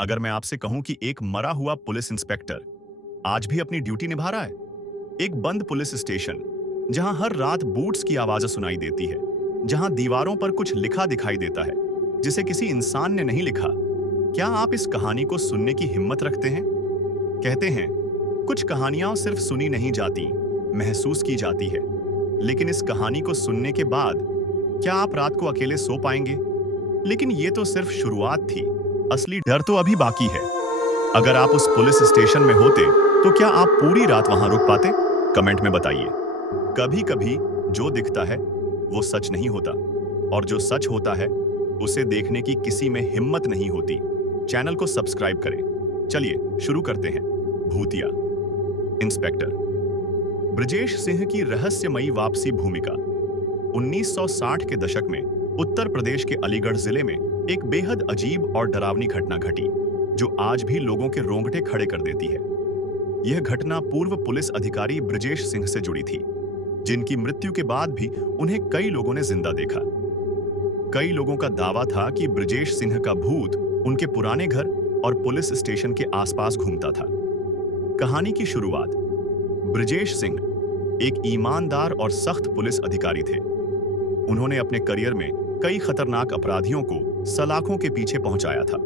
अगर मैं आपसे कहूं कि एक मरा हुआ पुलिस इंस्पेक्टर आज भी अपनी ड्यूटी निभा रहा है, एक बंद पुलिस स्टेशन जहां हर रात बूट्स की आवाजें सुनाई देती है, जहां दीवारों पर कुछ लिखा दिखाई देता है जिसे किसी इंसान ने नहीं लिखा, क्या आप इस कहानी को सुनने की हिम्मत रखते हैं? कहते हैं कुछ कहानियां सिर्फ सुनी नहीं जाती, महसूस की जाती है। लेकिन इस कहानी को सुनने के बाद क्या आप रात को अकेले सो पाएंगे? लेकिन ये तो सिर्फ शुरुआत थी, असली डर तो अभी बाकी है। अगर आप उस पुलिस स्टेशन में होते तो क्या आप पूरी रात वहां रुक पाते? कमेंट में बताइए। कभी कभी जो दिखता है वो सच नहीं होता, और जो सच होता है उसे देखने की किसी में हिम्मत नहीं होती। चैनल को सब्सक्राइब करें। चलिए शुरू करते हैं। भूतिया इंस्पेक्टर ब्रजेश सिंह की रहस्यमयी वापसी भूमिका। 1960 के दशक में उत्तर प्रदेश के अलीगढ़ जिले में एक बेहद अजीब और डरावनी घटना घटी जो आज भी लोगों के रोंगटे खड़े कर देती है। यह घटना पूर्व पुलिस अधिकारी ब्रजेश सिंह से जुड़ी थी, जिनकी मृत्यु के बाद भी उन्हें कई लोगों ने जिंदा देखा। कई लोगों का दावा था कि ब्रजेश सिंह का भूत उनके पुराने घर और पुलिस स्टेशन के आसपास घूमता था। कहानी की शुरुआत। ब्रजेश सिंह एक ईमानदार और सख्त पुलिस अधिकारी थे। उन्होंने अपने करियर में कई खतरनाक अपराधियों को सलाखों के पीछे पहुंचाया था,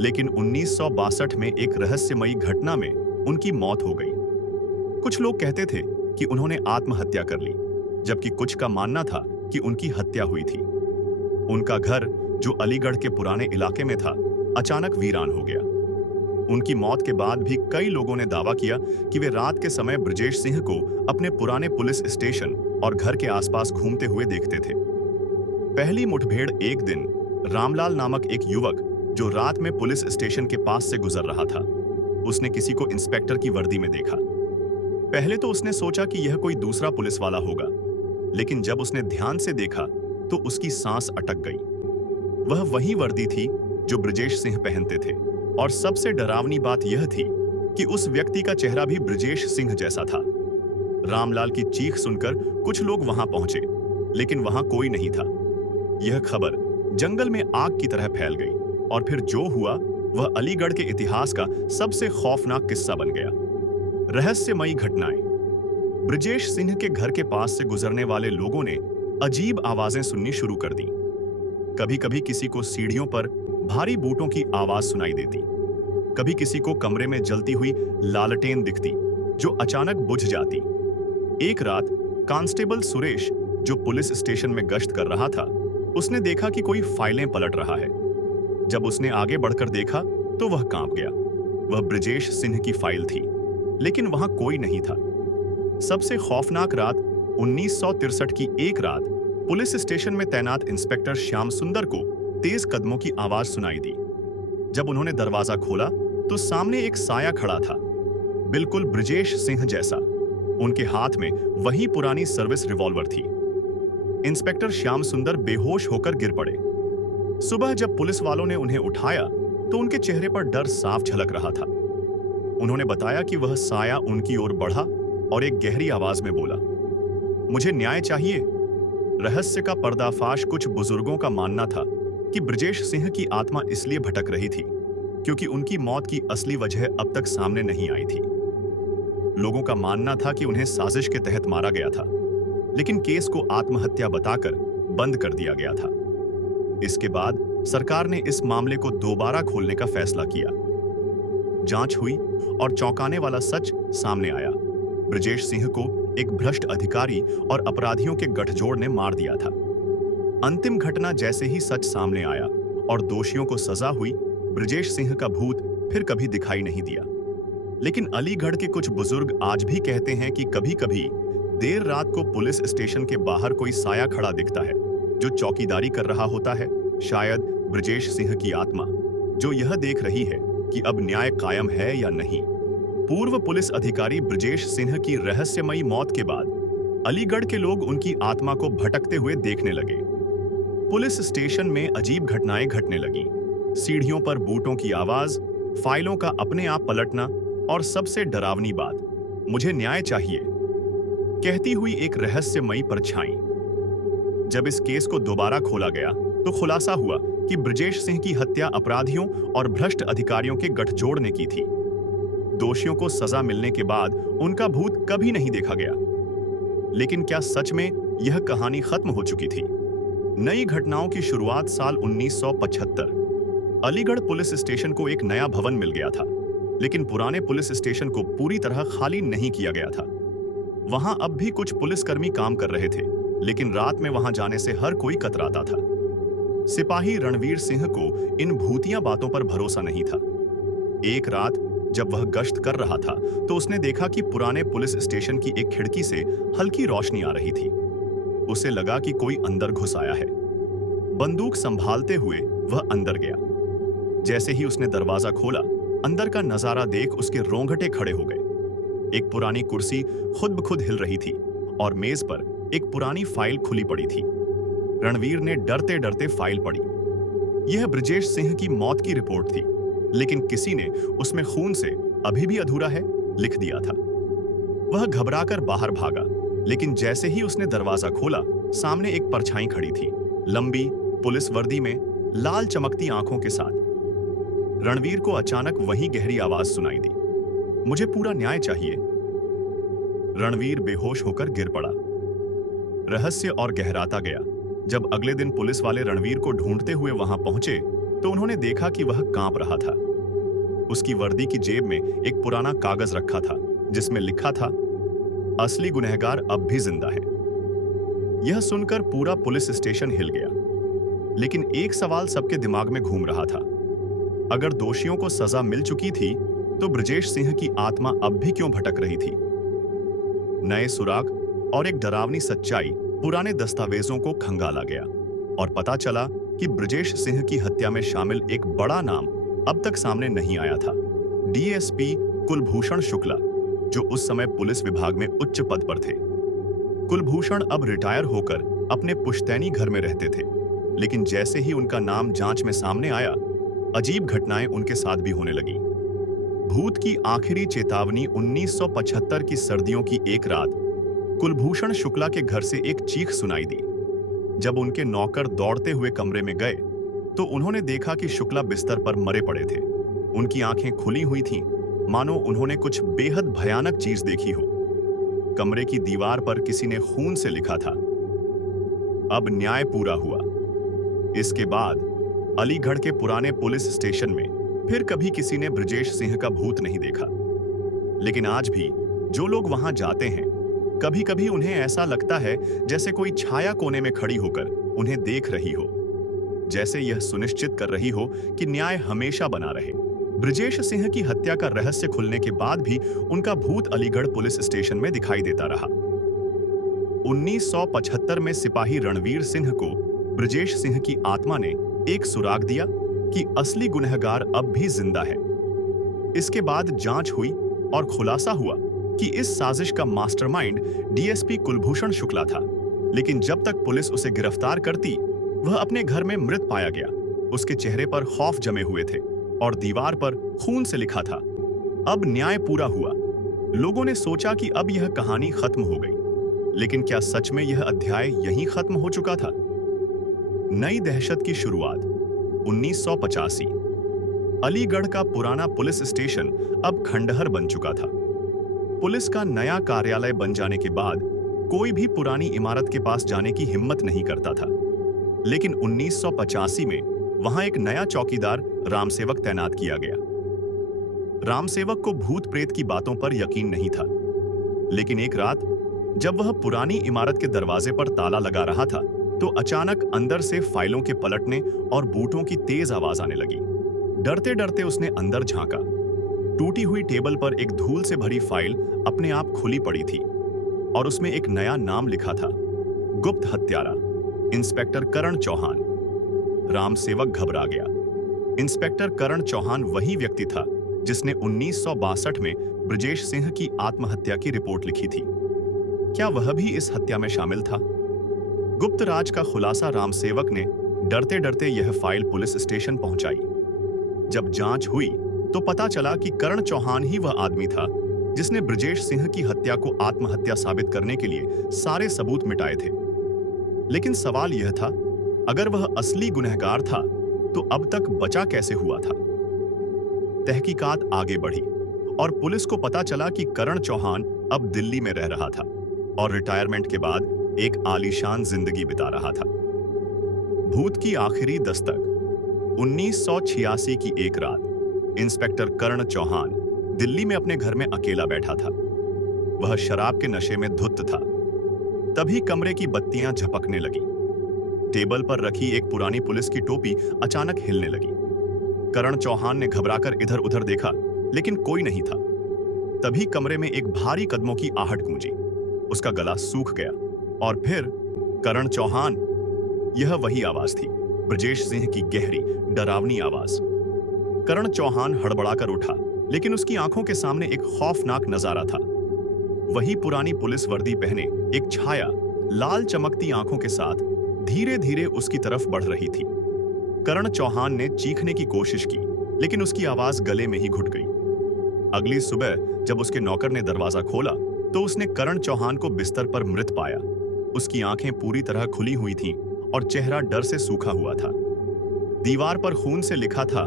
लेकिन 1962 में एक रहस्यमयी घटना में उनकी मौत हो गई। कुछ लोग कहते थे कि उन्होंने आत्महत्या कर ली, जबकि कुछ का मानना था कि उनकी हत्या हुई थी। उनका घर, जो अलीगढ़ के पुराने इलाके में था, अचानक वीरान हो गया। उनकी मौत के बाद भी कई लोगों ने दावा किया कि वे रात के समय ब्रजेश सिंह को अपने पुराने पुलिस स्टेशन और घर के आसपास घूमते हुए देखते थे। पहली मुठभेड़ एक दिन रामलाल नामक एक युवक जो रात में पुलिस स्टेशन के पास से गुजर रहा था, उसने किसी को इंस्पेक्टर की वर्दी में देखा। पहले तो उसने सोचा कि यह कोई दूसरा पुलिस वाला होगा, लेकिन जब उसने ध्यान से देखा तो उसकी सांस अटक गई। वह वही वर्दी थी जो ब्रजेश सिंह पहनते थे, और सबसे डरावनी बात यह थी कि उस व्यक्ति का चेहरा भी ब्रजेश सिंह जैसा था। रामलाल की चीख सुनकर कुछ लोग वहां पहुंचे, लेकिन वहां कोई नहीं था। यह खबर जंगल में आग की तरह फैल गई, और फिर जो हुआ वह अलीगढ़ के इतिहास का सबसे खौफनाक किस्सा बन गया। रहस्यमयी घटनाएं। ब्रजेश सिंह के घर के पास से गुजरने वाले लोगों ने अजीब आवाजें सुननी शुरू कर दी। कभी कभी किसी को सीढ़ियों पर भारी बूटों की आवाज सुनाई देती, कभी किसी को कमरे में जलती हुई लालटेन दिखती जो अचानक बुझ जाती। एक रात कांस्टेबल सुरेश, जो पुलिस स्टेशन में गश्त कर रहा था, उसने देखा कि कोई फाइलें पलट रहा है। जब उसने आगे बढ़कर देखा तो वह कांप गया। वह ब्रजेश सिंह की फाइल थी, लेकिन वहां कोई नहीं था। सबसे खौफनाक रात 1963 की एक रात पुलिस स्टेशन में तैनात इंस्पेक्टर श्याम सुंदर को तेज कदमों की आवाज सुनाई दी। जब उन्होंने दरवाजा खोला तो सामने एक साया खड़ा था, बिल्कुल ब्रजेश सिंह जैसा। उनके हाथ में वही पुरानी सर्विस रिवॉल्वर थी। इंस्पेक्टर श्याम सुंदर बेहोश होकर गिर पड़े। सुबह जब पुलिस वालों ने उन्हें उठाया तो उनके चेहरे पर डर साफ झलक रहा था। उन्होंने बताया कि वह साया उनकी ओर बढ़ा और एक गहरी आवाज में बोला, मुझे न्याय चाहिए। रहस्य का पर्दाफाश। कुछ बुजुर्गों का मानना था कि ब्रजेश सिंह की आत्मा इसलिए भटक रही थी क्योंकि उनकी मौत की असली वजह अब तक सामने नहीं आई थी। लोगों का मानना था कि उन्हें साजिश के तहत मारा गया था, लेकिन केस को आत्महत्या बताकर बंद कर दिया गया था। इसके बाद सरकार ने इस मामले को दोबारा खोलने का फैसला किया। जांच हुई और चौंकाने वाला सच सामने आया। ब्रजेश सिंह को एक भ्रष्ट अधिकारी और अपराधियों के गठजोड़ ने मार दिया था। अंतिम घटना जैसे ही सच सामने आया और दोषियों को सजा हुई, ब्रजेश सिंह का भूत फिर कभी दिखाई नहीं दिया। लेकिन अलीगढ़ के कुछ बुजुर्ग आज भी कहते हैं कि कभी-कभी देर रात को पुलिस स्टेशन के बाहर कोई साया खड़ा दिखता है जो चौकीदारी कर रहा होता है। शायद ब्रजेश सिंह की आत्मा, जो यह देख रही है कि अब न्याय कायम है या नहीं। पूर्व पुलिस अधिकारी ब्रजेश सिंह की रहस्यमयी मौत के बाद अलीगढ़ के लोग उनकी आत्मा को भटकते हुए देखने लगे। पुलिस स्टेशन में अजीब घटनाएं घटने लगीं। सीढ़ियों पर बूटों की आवाज, फाइलों का अपने आप पलटना, और सबसे डरावनी बात, मुझे न्याय चाहिए कहती हुई एक रहस्यमयी परछाई। जब इस केस को दोबारा खोला गया तो खुलासा हुआ कि ब्रजेश सिंह की हत्या अपराधियों और भ्रष्ट अधिकारियों के गठजोड़ ने की थी। दोषियों को सजा मिलने के बाद उनका भूत कभी नहीं देखा गया। लेकिन क्या सच में यह कहानी खत्म हो चुकी थी? नई घटनाओं की शुरुआत साल 1975। अलीगढ़ पुलिस स्टेशन को एक नया भवन मिल गया था, लेकिन पुराने पुलिस स्टेशन को पूरी तरह खाली नहीं किया गया था। वहां अब भी कुछ पुलिसकर्मी काम कर रहे थे, लेकिन रात में वहां जाने से हर कोई कतराता था। सिपाही रणवीर सिंह को इन भूतिया बातों पर भरोसा नहीं था। एक रात जब वह गश्त कर रहा था, तो उसने देखा कि पुराने पुलिस स्टेशन की एक खिड़की से हल्की रोशनी आ रही थी। उसे लगा कि कोई अंदर घुस आया है। बंदूक संभालते हुए वह अंदर गया। जैसे ही उसने दरवाजा खोला, अंदर का नजारा देख उसके रोंगटे खड़े हो गए। एक पुरानी कुर्सी खुद ब खुद हिल रही थी और मेज पर एक पुरानी फाइल खुली पड़ी थी। रणवीर ने डरते डरते फाइल पढ़ी। यह ब्रजेश सिंह की मौत की रिपोर्ट थी, लेकिन किसी ने उसमें खून से अभी भी अधूरा है लिख दिया था। वह घबराकर बाहर भागा, लेकिन जैसे ही उसने दरवाजा खोला, सामने एक परछाई खड़ी थी, लंबी पुलिस वर्दी में, लाल चमकती आंखों के साथ। रणवीर को अचानक वही गहरी आवाज सुनाई दी, मुझे पूरा न्याय चाहिए। रणवीर बेहोश होकर गिर पड़ा। रहस्य और गहराता गया। जब अगले दिन पुलिस वाले रणवीर को ढूंढते हुए वहां पहुंचे, तो उन्होंने देखा कि वह कांप रहा था। उसकी वर्दी की जेब में एक पुराना कागज रखा था, जिसमें लिखा था, असली गुनहगार अब भी जिंदा है। यह सुनकर पूरा पुलिस स्टेशन हिल गया। लेकिन एक सवाल सबके दिमाग में घूम रहा था, अगर दोषियों को सजा मिल चुकी थी, तो ब्रजेश सिंह की आत्मा अब भी क्यों भटक रही थी? नए सुराग और एक डरावनी सच्चाई पुराने दस्तावेजों को खंगाला गया और पता चला कि ब्रजेश सिंह की हत्या में शामिल एक बड़ा नाम अब तक सामने नहीं आया था। डीएसपी कुलभूषण शुक्ला, जो उस समय पुलिस विभाग में उच्च पद पर थे। कुलभूषण अब रिटायर होकर अपने पुश्तैनी घर में रहते थे, लेकिन जैसे ही उनका नाम जांच में सामने आया, अजीब घटनाएं उनके साथ भी होने लगी। भूत की आखिरी चेतावनी 1975 की सर्दियों की एक रात कुलभूषण शुक्ला के घर से एक चीख सुनाई दी। जब उनके नौकर दौड़ते हुए कमरे में गए, तो उन्होंने देखा कि शुक्ला बिस्तर पर मरे पड़े थे। उनकी आंखें खुली हुई थीं, मानो उन्होंने कुछ बेहद भयानक चीज देखी हो। कमरे की दीवार पर किसी ने खून से लिखा था, अब न्याय पूरा हुआ। इसके बाद अलीगढ़ के पुराने पुलिस स्टेशन में फिर कभी किसी ने ब्रजेश सिंह का भूत नहीं देखा। लेकिन आज भी जो लोग वहां जाते हैं, कभी कभी उन्हें ऐसा लगता है जैसे कोई छाया कोने में खड़ी होकर उन्हें देख रही हो, जैसे यह सुनिश्चित कर रही हो कि न्याय हमेशा बना रहे। ब्रजेश सिंह की हत्या का रहस्य खुलने के बाद भी उनका भूत अलीगढ़ पुलिस स्टेशन में दिखाई देता रहा। 1975 में सिपाही रणवीर सिंह को ब्रजेश सिंह की आत्मा ने एक सुराग दिया कि असली गुनहगार अब भी जिंदा है। इसके बाद जांच हुई और खुलासा हुआ कि इस साजिश का मास्टरमाइंड डीएसपी कुलभूषण शुक्ला था। लेकिन जब तक पुलिस उसे गिरफ्तार करती, वह अपने घर में मृत पाया गया। उसके चेहरे पर खौफ जमे हुए थे और दीवार पर खून से लिखा था, अब न्याय पूरा हुआ। लोगों ने सोचा कि अब यह कहानी खत्म हो गई, लेकिन क्या सच में यह अध्याय यहीं खत्म हो चुका था? नई दहशत की शुरुआत 1985। अलीगढ़ का पुराना पुलिस स्टेशन अब खंडहर बन चुका था। पुलिस का नया कार्यालय बन जाने के बाद कोई भी पुरानी इमारत के पास जाने की हिम्मत नहीं करता था। लेकिन 1985 में वहां एक नया चौकीदार रामसेवक तैनात किया गया। रामसेवक को भूत प्रेत की बातों पर यकीन नहीं था। लेकिन एक रात जब वह पुरानी इमारत के दरवाजे पर ताला लगा रहा था, तो अचानक अंदर से फाइलों के पलटने और बूटों की तेज आवाज आने लगी। डरते डरते उसने अंदर झांका। टूटी हुई टेबल पर एक धूल से भरी फाइल अपने आप खुली पड़ी थी और उसमें एक नया नाम लिखा था, गुप्त हत्यारा, इंस्पेक्टर करण चौहान। रामसेवक घबरा गया। इंस्पेक्टर करण चौहान वही व्यक्ति था जिसने 1962 में ब्रजेश सिंह की आत्महत्या की रिपोर्ट लिखी थी। क्या वह भी इस हत्या में शामिल था? गुप्त राज का खुलासा रामसेवक ने डरते डरते यह फाइल पुलिस स्टेशन पहुंचाई। जब जांच हुई तो पता चला कि करण चौहान ही वह आदमी था जिसने ब्रजेश सिंह की हत्या को आत्महत्या साबित करने के लिए सारे सबूत मिटाए थे। लेकिन सवाल यह था, अगर वह असली गुनहगार था, तो अब तक बचा कैसे हुआ था। तहकीकात आगे बढ़ी और पुलिस को पता चला कि करण चौहान अब दिल्ली में रह रहा था और रिटायरमेंट के बाद एक आलीशान जिंदगी बिता रहा था। भूत की आखिरी दस्तक 1986 की एक रात इंस्पेक्टर करण चौहान दिल्ली में अपने घर में अकेला बैठा था। वह शराब के नशे में धुत था। तभी कमरे की बत्तियां झपकने लगी। टेबल पर रखी एक पुरानी पुलिस की टोपी अचानक हिलने लगी। करण चौहान ने घबराकर इधर उधर देखा, लेकिन कोई नहीं था। तभी कमरे में एक भारी कदमों की आहट गूंजी। उसका गला सूख गया और फिर करण चौहान। यह वही आवाज थी, ब्रजेश सिंह की गहरी डरावनी आवाज। करण चौहान हड़बड़ाकर उठा, लेकिन उसकी आंखों के सामने एक खौफनाक नजारा था। वही पुरानी पुलिस वर्दी पहने एक छाया लाल चमकती आंखों के साथ धीरे धीरे उसकी तरफ बढ़ रही थी। करण चौहान ने चीखने की कोशिश की, लेकिन उसकी आवाज गले में ही घुट गई। अगली सुबह जब उसके नौकर ने दरवाजा खोला तो उसने करण चौहान को बिस्तर पर मृत पाया। उसकी आंखें पूरी तरह खुली हुई थीं और चेहरा डर से सूखा हुआ था। दीवार पर खून से लिखा था,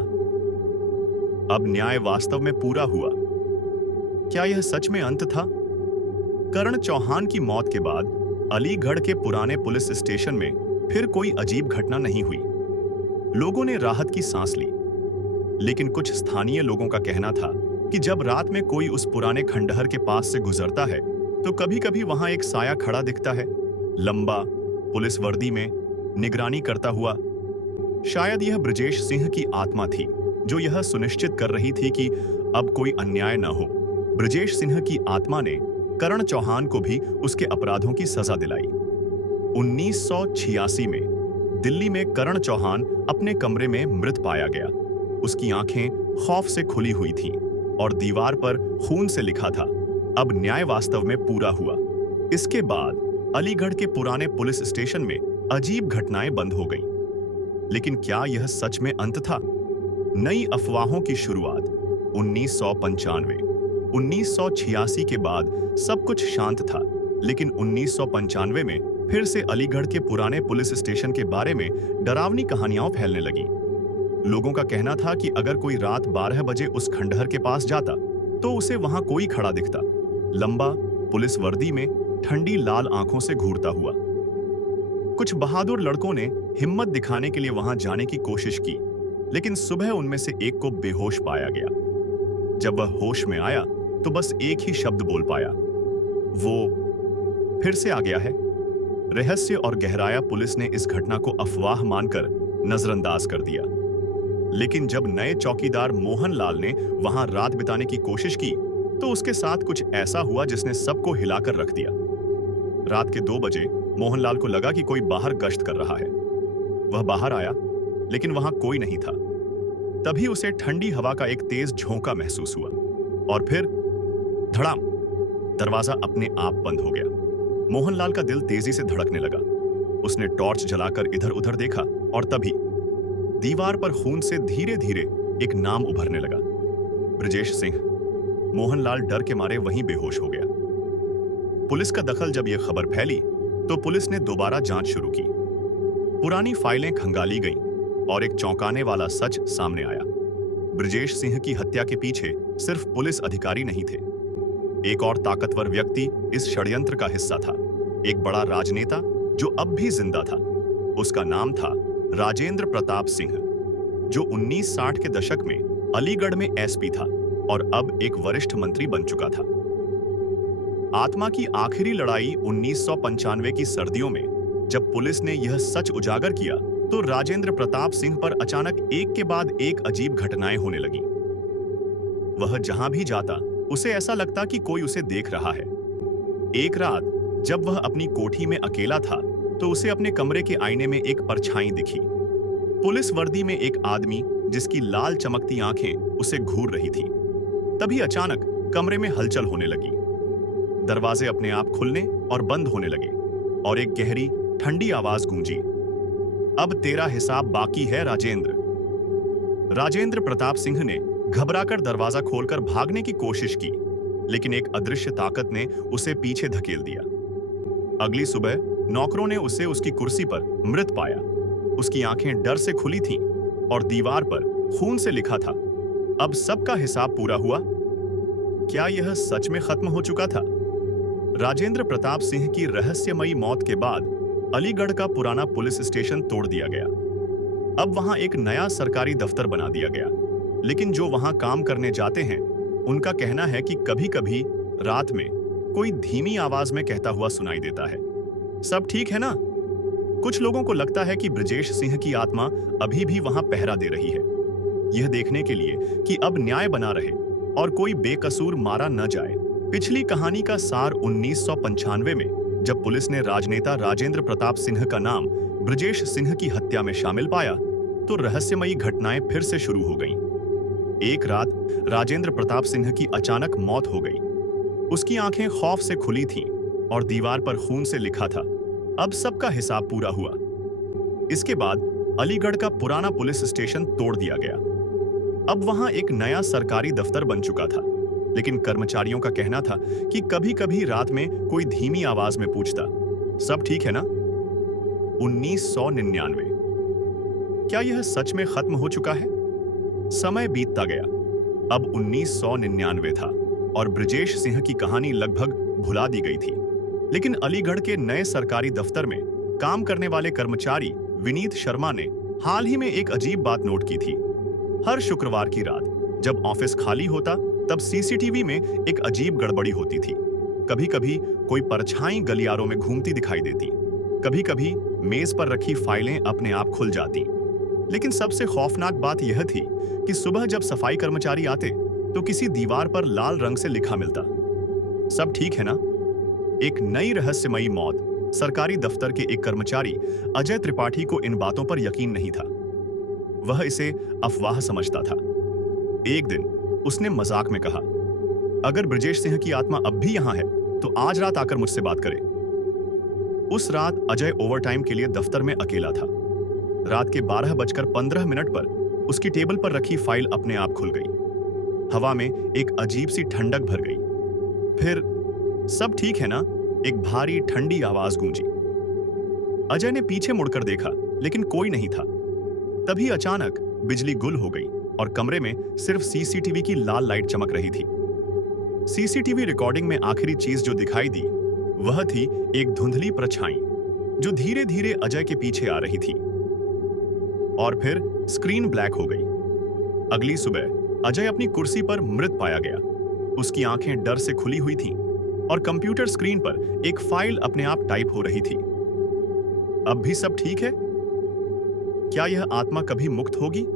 अब न्याय वास्तव में पूरा हुआ। क्या यह सच में अंत था? करण चौहान की मौत के बाद अलीगढ़ के पुराने पुलिस स्टेशन में फिर कोई अजीब घटना नहीं हुई। लोगों ने राहत की सांस ली, लेकिन कुछ स्थानीय लोगों का कहना था कि जब रात में कोई उस पुराने खंडहर के पास से गुजरता है तो कभी-कभी वहां एक साया खड़ा दिखता है, लंबा, पुलिस वर्दी में, निगरानी करता हुआ। शायद यह ब्रजेश सिंह की आत्मा थी जो यह सुनिश्चित कर रही थी कि अब कोई अन्याय न हो। ब्रजेश सिंह की आत्मा ने करण चौहान को भी उसके अपराधों की सजा दिलाई। 1986 में दिल्ली में करण चौहान अपने कमरे में मृत पाया गया। उसकी आंखें खौफ से खुली हुई थीं और दीवार पर खून से लिखा था, अब न्याय वास्तव में पूरा हुआ। इसके बाद अलीगढ़ के पुराने पुलिस स्टेशन में अजीब घटनाएं बंद हो गईं। लेकिन क्या यह सच में अंत था? नई अफवाहों की शुरुआत 1995। 1986 के बाद सब कुछ शांत था, लेकिन 1995 में फिर से अलीगढ़ के पुराने पुलिस स्टेशन के बारे में डरावनी कहानियां फैलने लगीं। लोगों का कहना था कि अगर कोई रात 12 बजे उस खंडहर के पास जाता तो उसे वहां कोई खड़ा दिखता, लंबा, पुलिस वर्दी में, ठंडी लाल आंखों से घूरता हुआ। कुछ बहादुर लड़कों ने हिम्मत दिखाने के लिए वहां जाने की कोशिश की, लेकिन सुबह उनमें से एक को बेहोश पाया गया। जब वह होश में आया तो बस एक ही शब्द बोल पाया, वो फिर से आ गया है। रहस्य और गहराया पुलिस ने इस घटना को अफवाह मानकर नजरअंदाज कर दिया। लेकिन जब नए चौकीदार मोहन लाल ने वहां रात बिताने की कोशिश की तो उसके साथ कुछ ऐसा हुआ जिसने सबको हिलाकर रख दिया। रात के 2 बजे मोहनलाल को लगा कि कोई बाहर गश्त कर रहा है। वह बाहर आया, लेकिन वहां कोई नहीं था। तभी उसे ठंडी हवा का एक तेज झोंका महसूस हुआ और फिर धड़ाम, दरवाजा अपने आप बंद हो गया। मोहनलाल का दिल तेजी से धड़कने लगा। उसने टॉर्च जलाकर इधर उधर देखा और तभी दीवार पर खून से धीरे धीरे एक नाम उभरने लगा, ब्रजेश सिंह। मोहनलाल डर के मारे वहीं बेहोश हो गया। पुलिस का दखल जब यह खबर फैली तो पुलिस ने दोबारा जांच शुरू की। पुरानी फाइलें खंगाली गईं और एक चौंकाने वाला सच सामने आया। ब्रजेश सिंह की हत्या के पीछे सिर्फ पुलिस अधिकारी नहीं थे। एक और ताकतवर व्यक्ति इस षड्यंत्र का हिस्सा था, एक बड़ा राजनेता जो अब भी जिंदा था। उसका नाम था राजेंद्र प्रताप सिंह, जो 1960 के दशक में अलीगढ़ में एसपी था और अब एक वरिष्ठ मंत्री बन चुका था। आत्मा की आखिरी लड़ाई 1995 की सर्दियों में जब पुलिस ने यह सच उजागर किया तो राजेंद्र प्रताप सिंह पर अचानक एक के बाद एक अजीब घटनाएं होने लगीं। वह जहां भी जाता उसे ऐसा लगता कि कोई उसे देख रहा है। एक रात जब वह अपनी कोठी में अकेला था तो उसे अपने कमरे के आईने में एक परछाई दिखी। पुलिस वर्दी में एक आदमी जिसकी लाल चमकती आंखें उसे घूर रही थीं। तभी अचानक कमरे में हलचल होने लगी। दरवाजे अपने आप खुलने और बंद होने लगे और एक गहरी ठंडी आवाज गूंजी, अब तेरा हिसाब बाकी है राजेंद्र। राजेंद्र प्रताप सिंह ने घबराकर दरवाजा खोलकर भागने की कोशिश की, लेकिन एक अदृश्य ताकत ने उसे पीछे धकेल दिया। अगली सुबह नौकरों ने उसे उसकी कुर्सी पर मृत पाया। उसकी आंखें डर से खुली थीं, और दीवार पर खून से लिखा था, अब सबका हिसाब पूरा हुआ। क्या यह सच में खत्म हो चुका था? राजेंद्र प्रताप सिंह की रहस्यमयी मौत के बाद अलीगढ़ का पुराना पुलिस स्टेशन तोड़ दिया गया। अब वहां एक नया सरकारी दफ्तर बना दिया गया, लेकिन जो वहां काम करने जाते हैं उनका कहना है कि कभी-कभी रात में कोई धीमी आवाज में कहता हुआ सुनाई देता है, सब ठीक है ना? कुछ लोगों को लगता है कि ब्रजेश सिंह की आत्मा अभी भी वहां पहरा दे रही है, यह देखने के लिए कि अब न्याय बना रहे और कोई बेकसूर मारा न जाए। पिछली कहानी का सार 1995 में जब पुलिस ने राजनेता राजेंद्र प्रताप सिंह का नाम ब्रजेश सिंह की हत्या में शामिल पाया, तो रहस्यमयी घटनाएं फिर से शुरू हो गईं। एक रात राजेंद्र प्रताप सिंह की अचानक मौत हो गई। उसकी आंखें खौफ से खुली थीं और दीवार पर खून से लिखा था, अब सबका हिसाब पूरा हुआ। इसके बाद अलीगढ़ का पुराना पुलिस स्टेशन तोड़ दिया गया। अब वहां एक नया सरकारी दफ्तर बन चुका था, लेकिन कर्मचारियों का कहना था कि कभी-कभी रात में कोई धीमी आवाज में पूछता, सब ठीक है ना? 1999। क्या यह सच में खत्म हो चुका है? समय बीतता गया। अब 1999 था और ब्रजेश सिंह की कहानी लगभग भुला दी गई थी। लेकिन अलीगढ़ के नए सरकारी दफ्तर में काम करने वाले कर्मचारी विनीत शर्मा ने हाल ही में एक अजीब बात नोट की थी। हर शुक्रवार की रात जब ऑफिस खाली होता, तब सीसीटीवी में एक अजीब गड़बड़ी होती थी। कभी-कभी कोई परछाई गलियारों में घूमती दिखाई देती, कभी-कभी मेज पर रखी फाइलें अपने आप खुल जाती। लेकिन सबसे खौफनाक बात यह थी कि सुबह जब सफाई कर्मचारी आते तो किसी दीवार पर लाल रंग से लिखा मिलता, सब ठीक है ना? एक नई रहस्यमयी मौत। सरकारी दफ्तर के एक कर्मचारी अजय त्रिपाठी को इन बातों पर यकीन नहीं था। वह इसे अफवाह समझता था। एक दिन उसने मजाक में कहा, अगर ब्रजेश सिंह की आत्मा अब भी यहां है तो आज रात आकर मुझसे बात करे। उस रात अजय ओवरटाइम के लिए दफ्तर में अकेला था। रात के 12:15 पर उसकी टेबल पर रखी फाइल अपने आप खुल गई। हवा में एक अजीब सी ठंडक भर गई। फिर सब ठीक है ना? एक भारी ठंडी आवाज गूंजी। अजय ने पीछे मुड़कर देखा, लेकिन कोई नहीं था। तभी अचानक बिजली गुल हो गई और कमरे में सिर्फ सीसीटीवी की लाल लाइट चमक रही थी। सीसीटीवी रिकॉर्डिंग में आखिरी चीज जो दिखाई दी वह थी एक धुंधली परछाई जो धीरे धीरे अजय के पीछे आ रही थी। और फिर स्क्रीन ब्लैक हो गई। अगली सुबह अजय अपनी कुर्सी पर मृत पाया गया। उसकी आंखें डर से खुली हुई थीं और कंप्यूटर स्क्रीन पर एक फाइल अपने आप टाइप हो रही थी। अब भी सब ठीक है? क्या यह आत्मा कभी मुक्त होगी?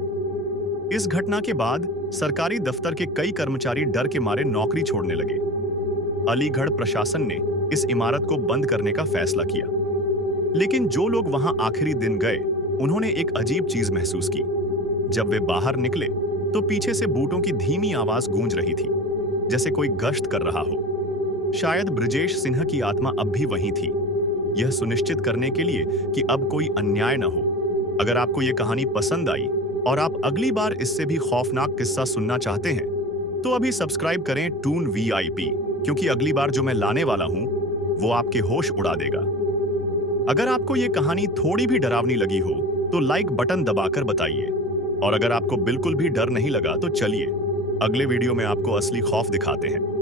इस घटना के बाद सरकारी दफ्तर के कई कर्मचारी डर के मारे नौकरी छोड़ने लगे। अलीगढ़ प्रशासन ने इस इमारत को बंद करने का फैसला किया। लेकिन जो लोग वहां आखिरी दिन गए, उन्होंने एक अजीब चीज महसूस की। जब वे बाहर निकले तो पीछे से बूटों की धीमी आवाज गूंज रही थी, जैसे कोई गश्त कर रहा हो। शायद ब्रजेश सिन्हा की आत्मा अब भी वहीं थी, यह सुनिश्चित करने के लिए कि अब कोई अन्याय न हो। अगर आपको यह कहानी पसंद आई और आप अगली बार इससे भी खौफनाक किस्सा सुनना चाहते हैं, तो अभी सब्सक्राइब करें टून वीआईपी, क्योंकि अगली बार जो मैं लाने वाला हूं वो आपके होश उड़ा देगा। अगर आपको यह कहानी थोड़ी भी डरावनी लगी हो तो लाइक बटन दबाकर बताइए, और अगर आपको बिल्कुल भी डर नहीं लगा तो चलिए अगले वीडियो में आपको असली खौफ दिखाते हैं।